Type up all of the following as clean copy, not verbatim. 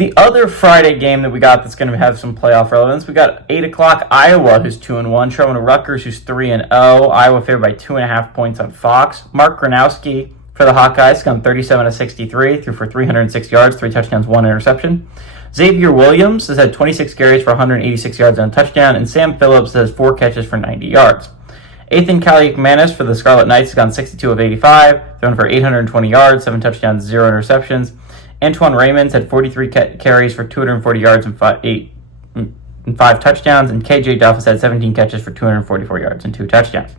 The other Friday game that we got that's going to have some playoff relevance, we got 8 o'clock Iowa, who's 2-1, traveling to Rutgers, who's 3-0. Iowa favored by 2.5 points on Fox. Mark Gronowski for the Hawkeyes, gone 37 of 63, threw for 306 yards, 3 touchdowns, 1 interception. Xavier Williams has had 26 carries for 186 yards and a touchdown, and Sam Phillips has 4 catches for 90 yards. Ethan Kaliakmanis for the Scarlet Knights has gone 62 of 85, thrown for 820 yards, 7 touchdowns, 0 interceptions. Antoine Raymond's had 43 carries for 240 yards and 5 touchdowns, and KJ Duff has had 17 catches for 244 yards and 2 touchdowns.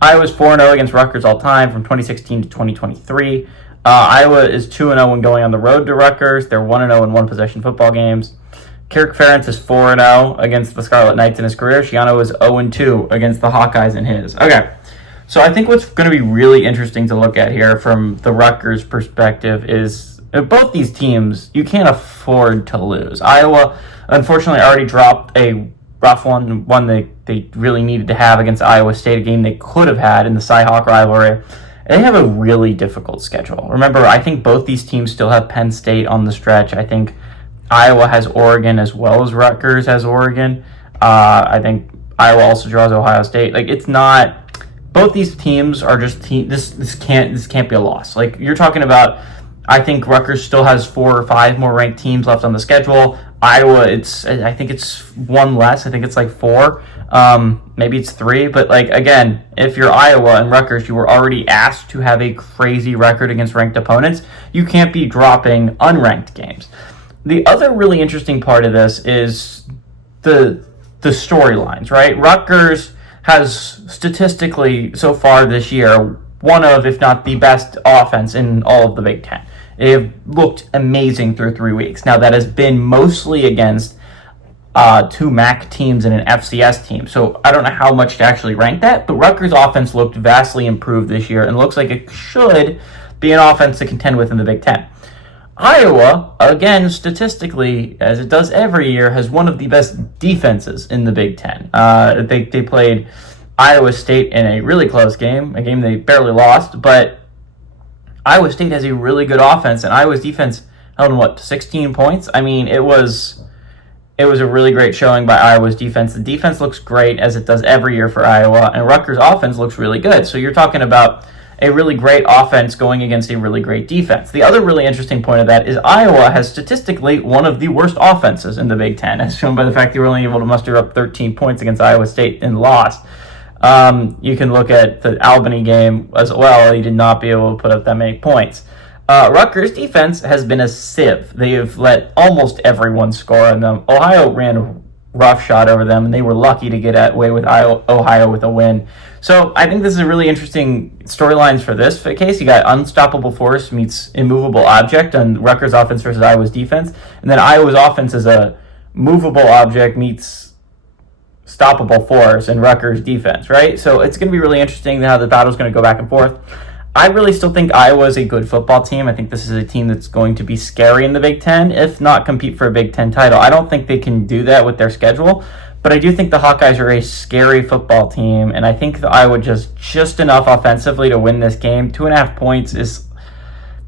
Iowa's 4-0 against Rutgers all time from 2016 to 2023. Iowa is 2-0 when going on the road to Rutgers. They're 1-0 in one-possession football games. Kirk Ferentz is 4-0 against the Scarlet Knights in his career. Shiano is 0-2 against the Hawkeyes in his. Okay, so I think what's going to be really interesting to look at here from the Rutgers perspective is both these teams, you can't afford to lose. Iowa, unfortunately, already dropped a rough one they really needed to have against Iowa State, a game they could have had in the Cy-Hawk rivalry. They have a really difficult schedule. Remember, I think both these teams still have Penn State on the stretch. I think Iowa has Oregon as well as Rutgers has Oregon. I think Iowa also draws Ohio State. Like, it's not... Both these teams are just... This can't be a loss. Like, you're talking about... I think Rutgers still has 4 or 5 more ranked teams left on the schedule. Iowa, I think it's 1 less. I think it's like 4. Maybe it's 3. But, like, again, if you're Iowa and Rutgers, you were already asked to have a crazy record against ranked opponents. You can't be dropping unranked games. The other really interesting part of this is the storylines, right? Rutgers has statistically so far this year one of, if not the best offense in all of the Big Ten. They've looked amazing through 3 weeks. Now, that has been mostly against 2 MAC teams and an FCS team. So I don't know how much to actually rank that, but Rutgers' offense looked vastly improved this year and looks like it should be an offense to contend with in the Big Ten. Iowa, again, statistically, as it does every year, has one of the best defenses in the Big Ten. They played Iowa State in a really close game, a game they barely lost, but Iowa State has a really good offense, and Iowa's defense held in, 16 points? I mean, it was a really great showing by Iowa's defense. The defense looks great, as it does every year for Iowa, and Rutgers' offense looks really good. So you're talking about a really great offense going against a really great defense. The other really interesting point of that is Iowa has statistically one of the worst offenses in the Big Ten, as shown by the fact they were only able to muster up 13 points against Iowa State and lost. You can look at the Albany game as well. He did not be able to put up that many points. Rutgers' defense has been a sieve. They have let almost everyone score on them. Ohio ran a roughshod over them, and they were lucky to get away with Ohio with a win. So I think this is a really interesting storylines for this case. You got unstoppable force meets immovable object on Rutgers' offense versus Iowa's defense, and then Iowa's offense is a movable object meets stoppable force in Rutgers' defense, right? So it's going to be really interesting how the battle's going to go back and forth. I really still think Iowa is a good football team. I think this is a team that's going to be scary in the Big Ten, if not compete for a Big Ten title. I don't think they can do that with their schedule, but I do think the Hawkeyes are a scary football team, and I think that Iowa just enough offensively to win this game. 2.5 points is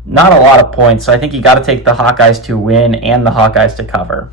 not a lot of points, so I think you got to take the Hawkeyes to win and the Hawkeyes to cover.